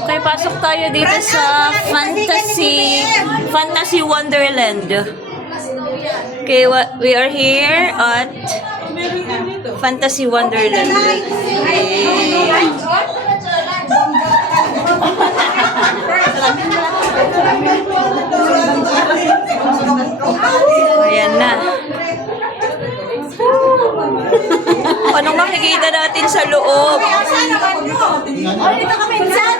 Okay, pasok tayo dito sa Fantasy Wonderland. Okay, we are here at Fantasy Wonderland. Ayan na. Anong makikita natin sa loob? Oh, dito kami minsan.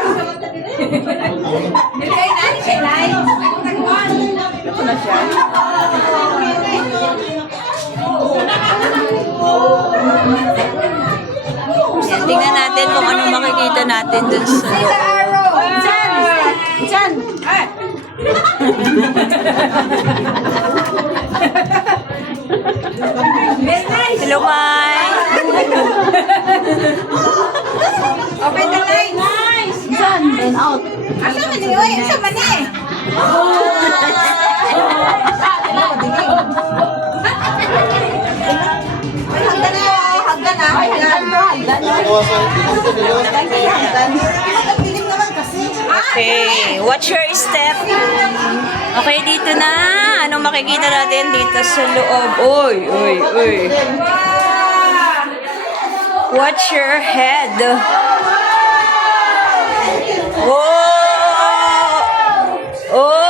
Nilagay na, nilagay. Ito na siya. Yan, tingnan natin kung anong makikita natin dun sa loob. Diyan! Diyan! Hello, Mai! Open the line! Nice! Diyan! Then out. Asa man eh? Uy, asa man eh? Hagdan na! Hagdan na! Hagdan na! Okay, watch your step. Okay, dito na. Anong makikita natin dito sa loob? Uy, uy, uy. Watch your head. Oh! Oh!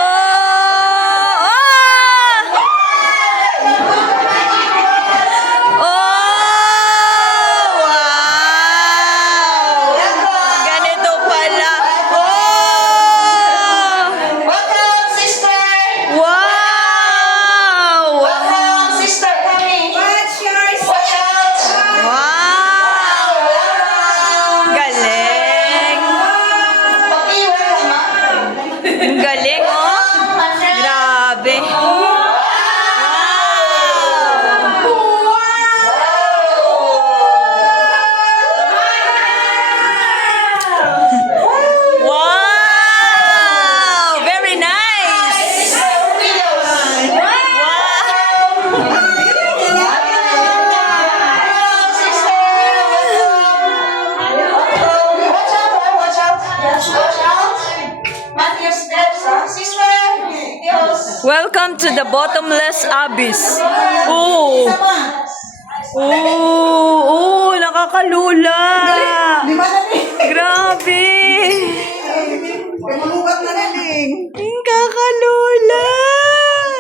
Galing, oh. Grabe. Wow! Very nice. Welcome to the bottomless abyss. Oh! Oh! Oh! Nakakalula! Grabe! Malugat na rin eh. Nakakalula!